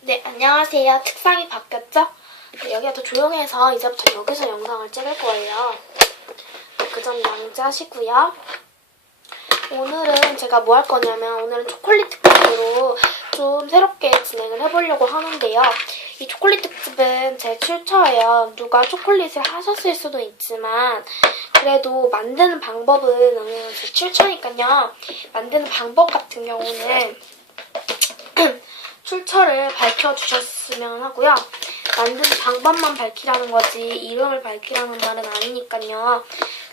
네, 안녕하세요. 책상이 바뀌었죠? 네, 여기가 더 조용해서 이제부터 여기서 영상을 찍을 거예요. 네, 그점 양지하시고요. 오늘은 제가 뭐 할 거냐면 오늘은 초콜릿 특집으로 좀 새롭게 진행을 해보려고 하는데요. 이 초콜릿 특집은 제 출처예요. 누가 초콜릿을 하셨을 수도 있지만 그래도 만드는 방법은 제 출처니까요. 만드는 방법 같은 경우는 출처를 밝혀주셨으면 하고요. 만드는 방법만 밝히라는 거지 이름을 밝히라는 말은 아니니까요.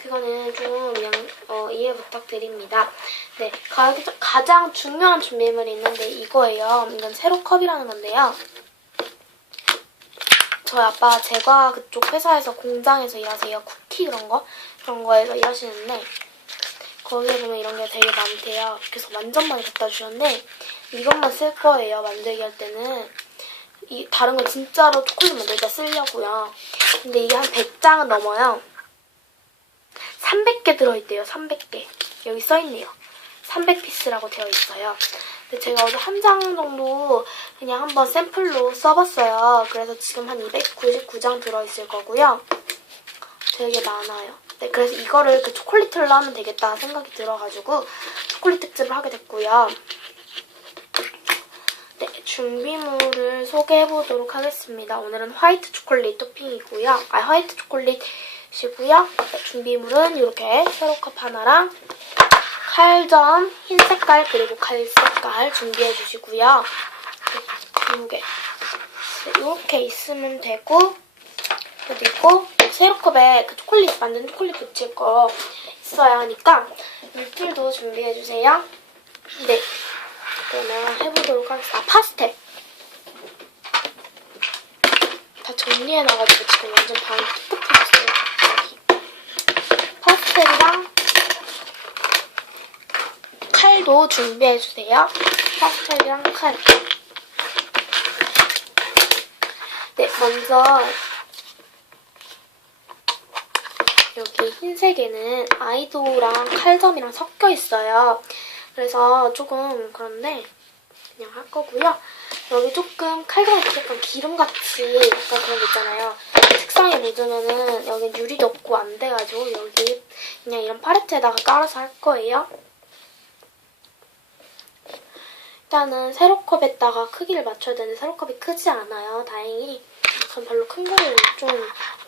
그거는 좀 그냥 어, 이해 부탁드립니다. 네, 가, 가장 중요한 준비물이 있는데 이거예요. 이건 세로 컵이라는 건데요. 저희 아빠 제과 그쪽 회사에서 공장에서 일하세요. 쿠키 그런 거 그런 거에서 일하시는데 거기에 보면 이런 게 되게 많대요. 그래서 완전 많이 갖다 주셨는데 이것만 쓸 거예요. 만들기 할 때는 이 다른 건 진짜로 초콜릿 만들 때 쓰려고요. 근데 이게 한 100장은 넘어요. 300개 들어있대요. 300개. 여기 써있네요. 300피스라고 되어 있어요. 근데 제가 어제 한 장 정도 그냥 한번 샘플로 써봤어요. 그래서 지금 한 299장 들어있을 거고요. 되게 많아요. 네, 그래서 이거를 그 초콜릿으로 하면 되겠다 생각이 들어가지고 초콜릿 특집을 하게 됐고요. 네, 준비물을 소개해 보도록 하겠습니다. 오늘은 화이트 초콜릿 토핑이고요. 아, 화이트 초콜릿이고요. 네, 준비물은 이렇게 세로컵 하나랑 칼점 흰 색깔 그리고 갈 색깔 준비해 주시고요. 네, 이렇게 있으면 되고 그리고 세로컵에 그 초콜릿 만든 초콜릿 붙일 거 있어야 하니까 물풀도 준비해 주세요. 네. 그러면 해보도록 하겠습니다. 아, 파스텔. 다 정리해놔가지고 지금 완전 방이 삐끗해졌어요. 여기. 파스텔이랑 칼도 준비해주세요. 파스텔이랑 칼. 네, 먼저 여기 흰색에는 아이도랑 칼점이랑 섞여 있어요. 그래서 조금 그런데 그냥 할 거고요. 여기 조금 칼과 같이 약간 기름같이 약간 그런 거 있잖아요. 책상에 묻으면은 여기 유리도 없고 안 돼가지고 여기 그냥 이런 팔레트에다가 깔아서 할 거예요. 일단은 세로컵에다가 크기를 맞춰야 되는데 세로컵이 크지 않아요. 다행히. 전 별로 큰 거를 좀,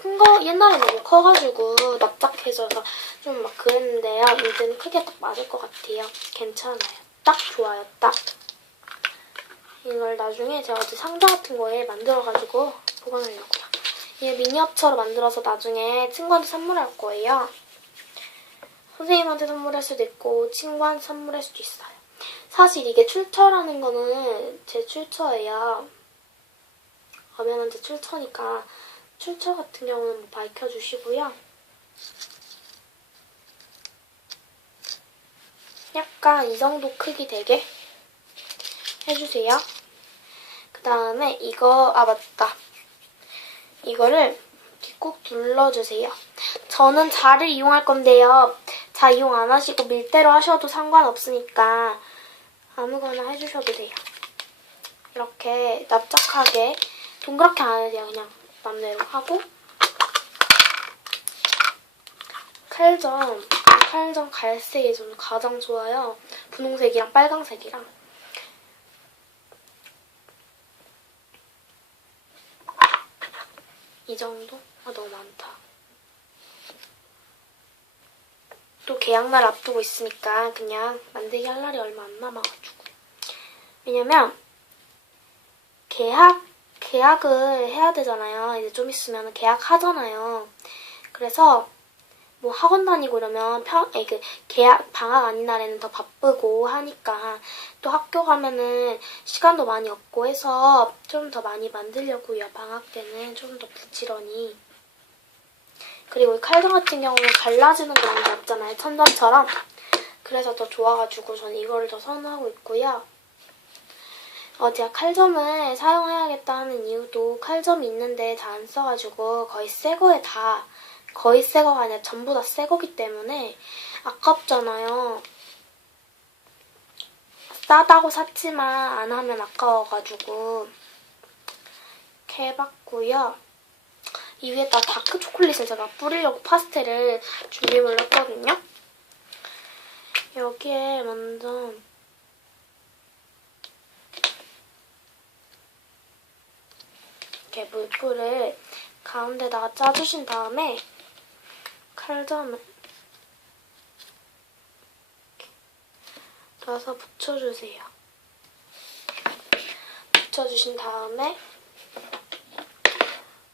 큰 거, 옛날에 너무 커가지고 납작해져서 좀 막 그랬는데요. 이제는 크게 딱 맞을 것 같아요. 괜찮아요. 딱 좋아요, 딱. 이걸 나중에 제가 어제 상자 같은 거에 만들어가지고 보관하려고요. 이게 미니어처로 만들어서 나중에 친구한테 선물할 거예요. 선생님한테 선물할 수도 있고 친구한테 선물할 수도 있어요. 사실 이게 출처라는 거는 제 출처예요. 제 출처니까 출처 같은 경우는 뭐 밝혀주시고요. 약간 이 정도 크기 되게 해주세요. 그 다음에 이거, 아 맞다. 이거를 꾹 눌러주세요. 저는 자를 이용할 건데요. 자 이용 안 하시고 밀대로 하셔도 상관없으니까 아무거나 해주셔도 돼요. 이렇게 납작하게 동그랗게 안 해도 돼요. 그냥 맘대로 하고 칼점 칼점 갈색이 좀 가장 좋아요. 분홍색이랑 빨강색이랑 이 정도? 아 너무 많다. 또 계약날 앞두고 있으니까 그냥 만들기 할 날이 얼마 안 남아가지고 왜냐면 계약 계약을 해야 되잖아요. 이제 좀 있으면 계약 하잖아요. 그래서 뭐 학원 다니고 이러면 평, 아니 그 계약 방학 아닌 날에는 더 바쁘고 하니까 또 학교 가면은 시간도 많이 없고 해서 좀 더 많이 만들려고요. 방학 때는 좀 더 부지런히. 그리고 이 칼등 같은 경우는 갈라지는 그런 게 없잖아요. 천장처럼. 그래서 더 좋아가지고 저는 이거를 더 선호하고 있고요. 어, 제가 칼점을 사용해야겠다 하는 이유도 칼점이 있는데 다 안 써가지고 거의 새 거에 다, 거의 새 거가 아니라 전부 다 새 거기 때문에 아깝잖아요. 싸다고 샀지만 안 하면 아까워가지고 해봤고요. 이 위에다 다크 초콜릿을 제가 뿌리려고 파스텔을 준비물 했거든요. 여기에 먼저 이렇게 물풀을 가운데다가 짜주신 다음에 칼점을 넣어서 붙여주세요. 붙여주신 다음에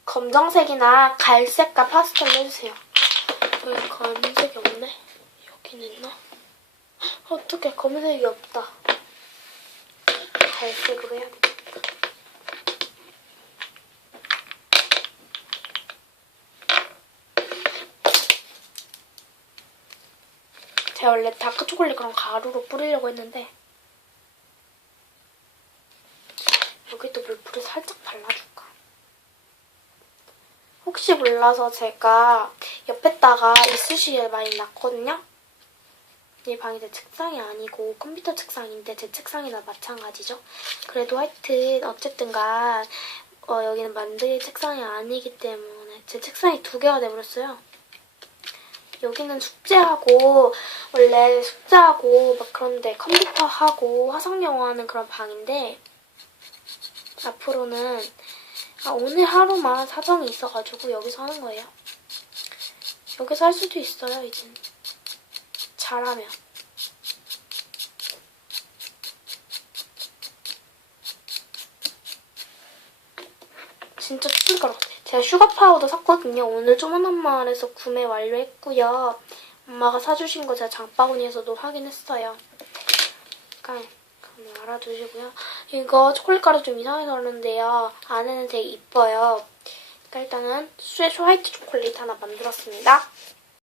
검정색이나 갈색과 파스텔 해주세요. 여기 검은색이 없네. 여기는 있나? 어떻게 검은색이 없다. 갈색으로 해야겠다. 제가 원래 다크 초콜릿 그런 가루로 뿌리려고 했는데 여기도 물풀을 살짝 발라줄까? 혹시 몰라서 제가 옆에다가 이쑤시개 많이 놨거든요? 이 방이 제 책상이 아니고 컴퓨터 책상인데 제 책상이나 마찬가지죠. 그래도 하여튼 어쨌든간 어, 여기는 만들이 책상이 아니기 때문에 제 책상이 두 개가 돼버렸어요. 여기는 숙제하고 원래 숙제하고 막 그런데 컴퓨터 하고 화상 영어 하는 그런 방인데 앞으로는 아, 오늘 하루만 사정이 있어가지고 여기서 하는 거예요. 여기서 할 수도 있어요, 이젠. 잘하면. 진짜 같아. 제가 슈가 파우더 샀거든요. 오늘 조만한 마을에서 구매 완료했고요. 엄마가 사주신 거 제가 장바구니에서도 확인했어요. 그러니까 알아두시고요. 이거 초콜릿 가루 좀 이상해서 그러는데요. 안에는 되게 이뻐요. 그러니까 일단은 스웨트 화이트 초콜릿 하나 만들었습니다.